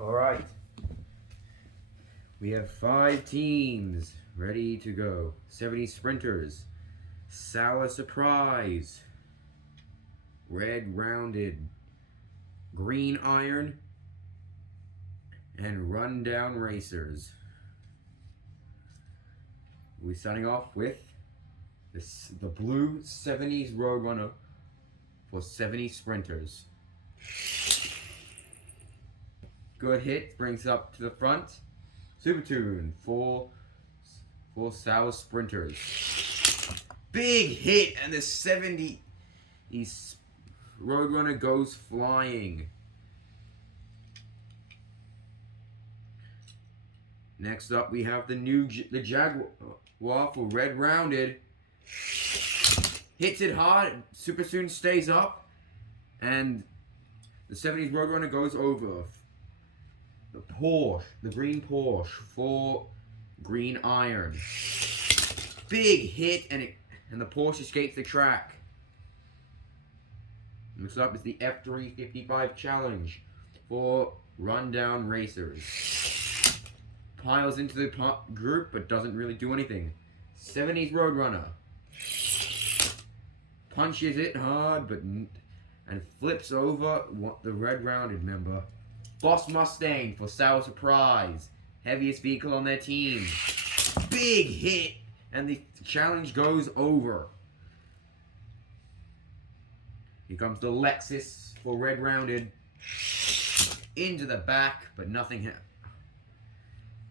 Alright. We have 5 teams ready to go. 70 sprinters. Sour surprise. Red rounded. Green iron. And rundown racers. We're starting off with the blue 70s Roadrunner for 70 sprinters. Good hit, brings up to the front. Super Tune for sour sprinters. Big hit, and the 70 Roadrunner goes flying. Next up, we have the Jaguar for red rounded. Hits it hard, Super Soon stays up, and the 70s Roadrunner goes over. The green Porsche for green iron. Big hit, and the Porsche escapes the track. Next up is the F355 Challenge for rundown racers. Piles into the group, but doesn't really do anything. 70s Roadrunner punches it hard, and flips over the red rounded member. Boss Mustang for sour surprise. Heaviest vehicle on their team. Big hit, and the challenge goes over. Here comes the Lexus for red rounded. Into the back, but nothing happened.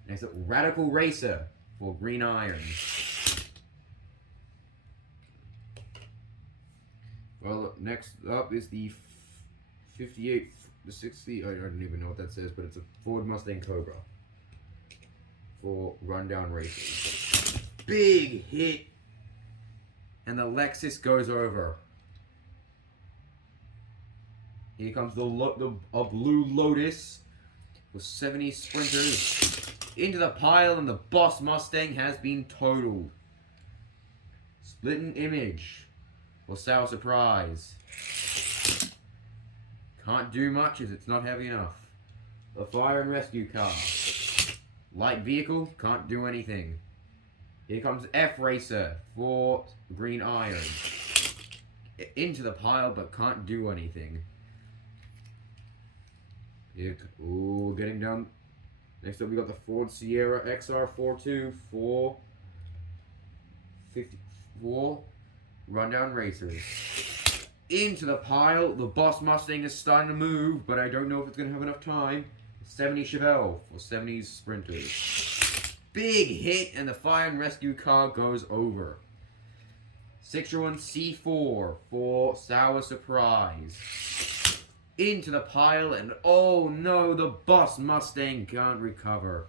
Next up, Radical Racer for green iron. Well, next up is the 58, the 60, I don't even know what that says, but it's a Ford Mustang Cobra for rundown racing. Big hit, and the Lexus goes over. Here comes a blue Lotus with 70 sprinters into the pile, and the Boss Mustang has been totaled. Splitting image for sour surprise. Can't do much as it's not heavy enough. The fire and rescue car. Light vehicle, can't do anything. Here comes F Racer for green iron. Into the pile, but can't do anything. Ooh, getting down. Next up, we got the Ford Sierra XR42 for 54 rundown racers. Into the pile. The Boss Mustang is starting to move, but I don't know if it's going to have enough time. 70 Chevelle for 70s sprinters. Big hit, and the fire and rescue car goes over. 601 C4 for sour surprise. Into the pile, and oh no, the Boss Mustang can't recover.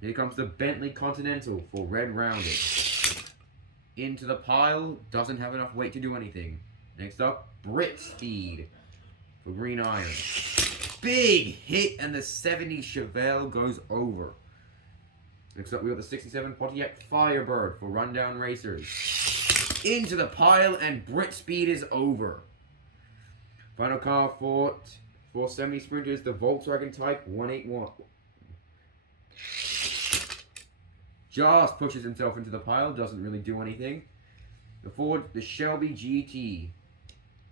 Here comes the Bentley Continental for red rounded. Into the pile, doesn't have enough weight to do anything. Next up, Brit Speed for green iron. Big hit, and the 70 Chevelle goes over. Next up, we got the 67 Pontiac Firebird for rundown racers. Into the pile, and Brit Speed is over. Final car for 70 sprinters, the Volkswagen Type 181. Joust pushes himself into the pile, doesn't really do anything. The Shelby GT.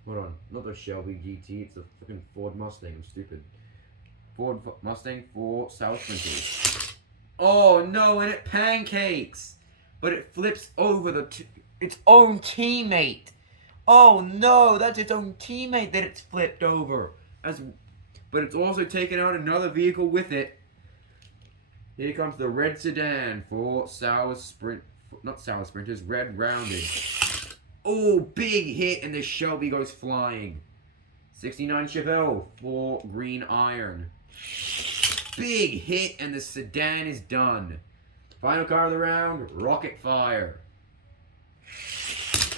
Hold on, not the Shelby GT, it's the fucking Ford Mustang, I'm stupid. Ford Mustang for sour sprinters. Oh no, and it pancakes! But it flips over its own teammate. Oh no, that's its own teammate that it's flipped over. But it's also taken out another vehicle with it. Here comes the red sedan for not sour sprinters, red rounded. Oh, big hit, and the Shelby goes flying. 69 Chevelle for green iron. Big hit, and the sedan is done. Final car of the round, Rocket Fire.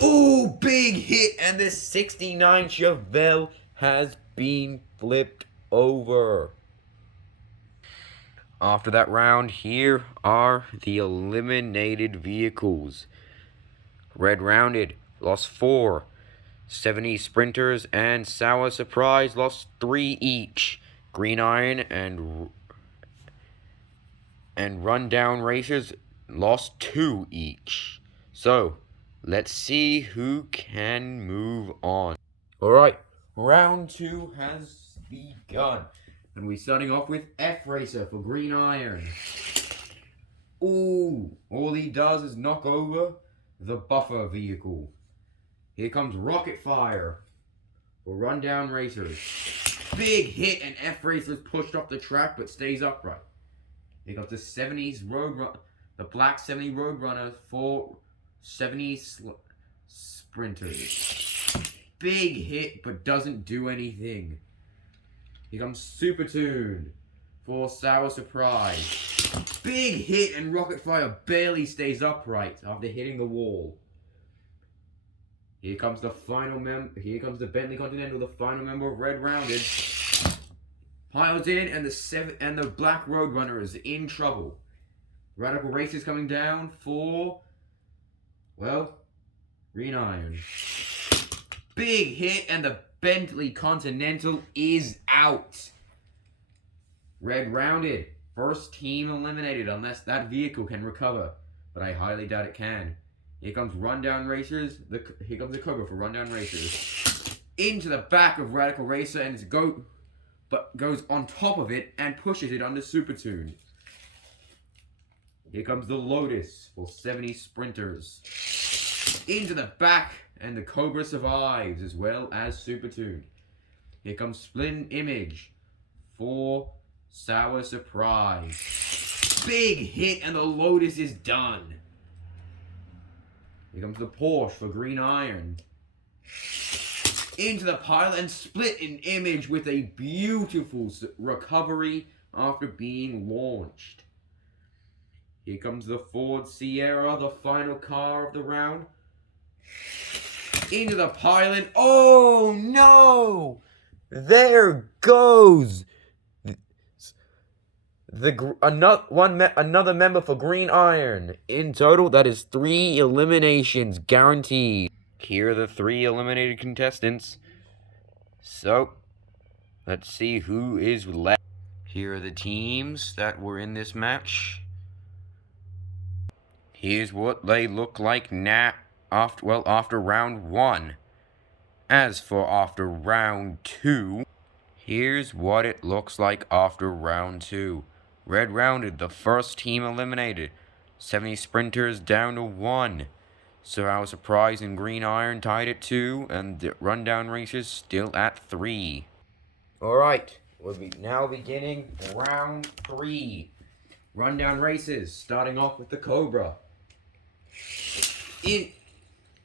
Oh, big hit, and the 69 Chevelle has been flipped over. After that round, here are the eliminated vehicles. Red rounded, lost 4. 70 sprinters and sour surprise lost 3 each. Green Iron and Rundown Racers lost 2 each. So, let's see who can move on. Alright, round 2 has begun. And we're starting off with F Racer for Green Iron. Ooh, all he does is knock over the buffer vehicle. Here comes Rocket Fire for Rundown Racers. Big hit, and F Racer's pushed off the track but stays upright. Here comes the 70s the black 70 Roadrunner for 70s Sprinters. Big hit but doesn't do anything. Here comes Super Tuned for Sour Surprise. Big hit, and Rocket Fire barely stays upright after hitting the wall. Here comes the Bentley Continental, the final member of Red Rounded. Piles in, and the Black Roadrunner is in trouble. Radical Race is coming down for, well, Green Iron. Big hit, and the Bentley Continental is out. Red Rounded, first team eliminated unless that vehicle can recover, but I highly doubt it can. Here comes Rundown Racers. Here comes the Cobra for Rundown Racers. Into the back of Radical Racer, and goes on top of it and pushes it under Super Tune. Here comes the Lotus for 70 Sprinters. Into the back, and the Cobra survives as well as Super Tune. Here comes Split Image for Sour Surprise. Big hit, and the Lotus is done. Here comes the Porsche for Green Iron. Into the pile, and Split Image with a beautiful recovery after being launched. Here comes the Ford Sierra, the final car of the round. Into the pile, and oh no! There goes another member for Green Iron. In total, that is 3 eliminations guaranteed. Here are the 3 eliminated contestants. So, let's see who is left. Here are the teams that were in this match. Here's what they look like now after round 1. As for after round 2, here's what it looks like after round 2. Red Rounded, the first team eliminated. 70 Sprinters down to 1. Sour Surprise and Green Iron tied at 2, and the Rundown Racers still at 3. Alright, we'll be now beginning round 3. Rundown Racers, starting off with the Cobra.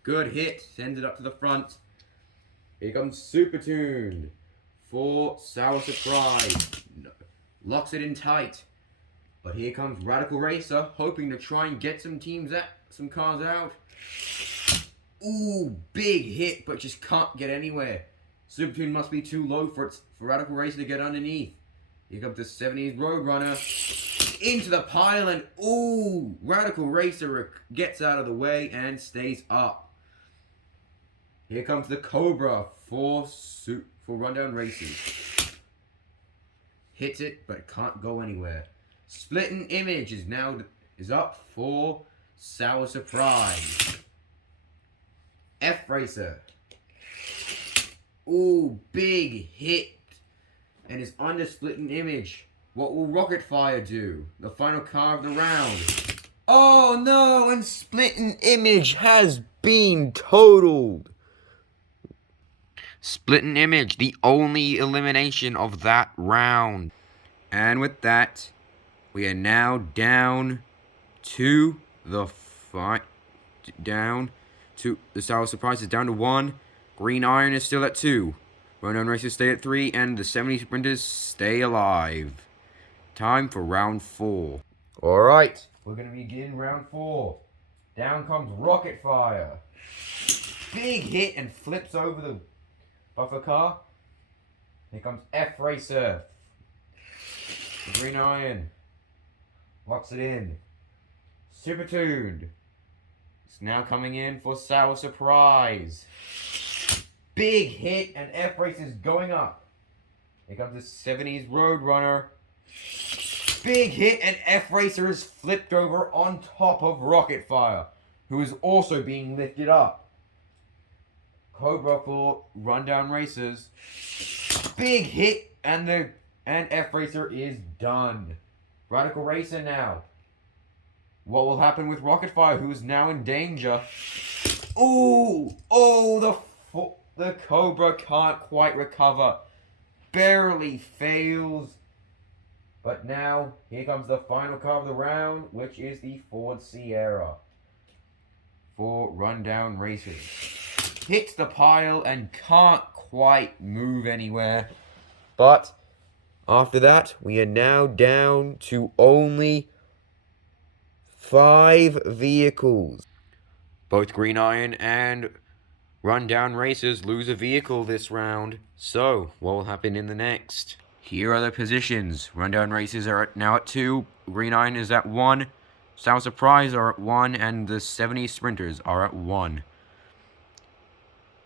Good hit, sends it up to the front. Here comes Super Tuned for Sour Surprise. Locks it in tight. But here comes Radical Racer, hoping to try and get some cars out. Ooh, big hit, but just can't get anywhere. Super Tune must be too low for Radical Racer to get underneath. Here comes the 70s Roadrunner. Into the pile, and ooh, Radical Racer gets out of the way and stays up. Here comes the Cobra for Rundown Racers. Hits it, but can't go anywhere. Splitting Image is up for Sour Surprise. F Racer. Ooh, big hit. And is under Splitting Image. What will Rocket Fire do? The final car of the round. Oh no, and Splitting Image has been totaled. Splitting Image, the only elimination of that round. And with that, we are now down to the Sour Surprise is down to 1. Green Iron is still at 2. Rundown Racers stay at 3, and the 70 Sprinters stay alive. Time for round 4. Alright, we're going to begin round 4. Down comes Rocket Fire. Big hit, and flips over the buffer car. Here comes F Racer. The Green Iron. Locks it in. Super Tuned. It's now coming in for Sour Surprise. Big hit, and F Racer's going up. Here comes the 70s Roadrunner. Big hit, and F-Racer is flipped over on top of Rocket Fire, who is also being lifted up. Cobra for Rundown Racers. Big hit, and F-Racer is done. Radical Racer now. What will happen with Rocket Fire, who is now in danger? Ooh! Oh, the Cobra can't quite recover. Barely fails. But now, here comes the final car of the round, which is the Ford Sierra for Rundown Racers. Hits the pile and can't quite move anywhere. But after that, we are now down to only 5 vehicles. Both Green Iron and Rundown Racers lose a vehicle this round. So, what will happen in the next? Here are the positions. Rundown Racers are now at 2. Green Iron is at 1. Sour Surprise are at 1. And the 70 Sprinters are at 1.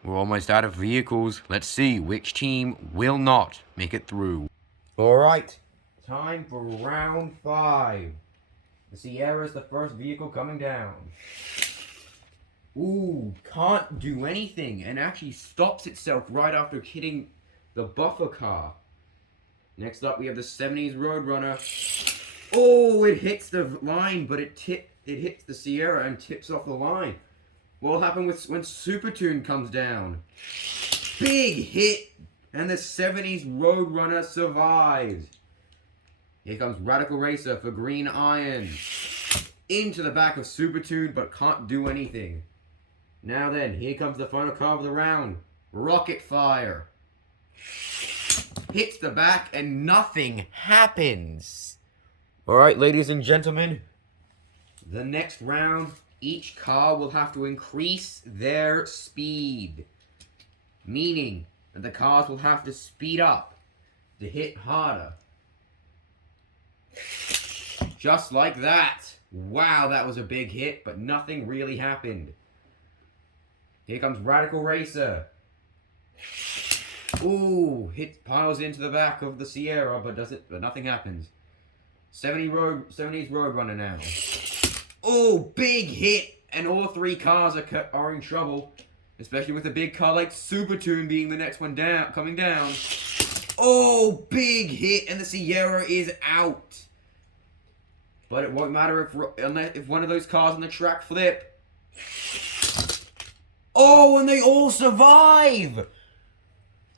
We're almost out of vehicles. Let's see which team will not make it through. Alright, time for round 5. The Sierra is the first vehicle coming down. Ooh, can't do anything and actually stops itself right after hitting the buffer car. Next up, we have the 70s Roadrunner. Oh, it hits the line, but it hits the Sierra and tips off the line. What will happen when Super Tune comes down? Big hit, and the 70s Roadrunner survives. Here comes Radical Racer for Green Iron. Into the back of Super Tune, but can't do anything. Now then, here comes the final car of the round. Rocket Fire. Hits the back and nothing happens. Alright, ladies and gentlemen. The next round, each car will have to increase their speed. Meaning that the cars will have to speed up to hit harder. Just like that. Wow, that was a big hit, but nothing really happened. Here comes Radical Racer. Ooh, piles into the back of the Sierra, but nothing happens. 70s Roadrunner now. Ooh, big hit, and all 3 cars are in trouble, especially with a big car like Super Tune being the next one coming down. Oh, big hit, and the Sierra is out. But it won't matter if one of those cars on the track flip. Oh, and they all survive!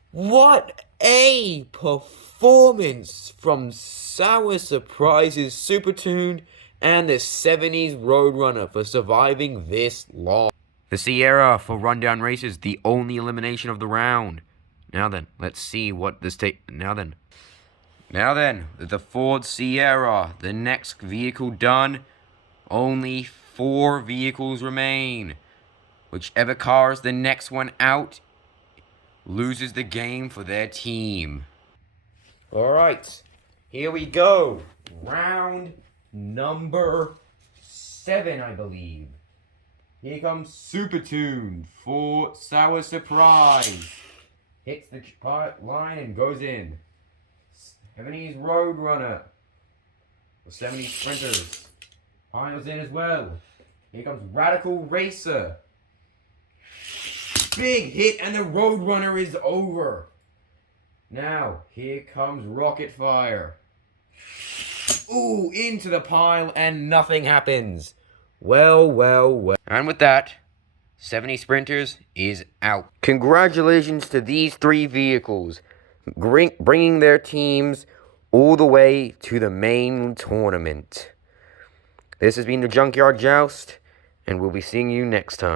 What a performance from Sour Surprise's Super Tune and the 70s Roadrunner for surviving this long. The Sierra for Rundown Racers, the only elimination of the round. Now then, let's see what this Now then, the Ford Sierra, the next vehicle done. Only 4 vehicles remain. Whichever car is the next one out loses the game for their team. Alright, here we go. Round number 7, I believe. Here comes Super Tune for Sour Surprise. Hits the line and goes in. 70s Roadrunner. The 70s Sprinters. Piles in as well. Here comes Radical Racer. Big hit, and the Roadrunner is over. Now, here comes Rocket Fire. Ooh, into the pile, and nothing happens. Well. And with that, 70 Sprinters is out. Congratulations to these 3 vehicles, bringing their teams all the way to the main tournament. This has been the Junkyard Joust, and we'll be seeing you next time.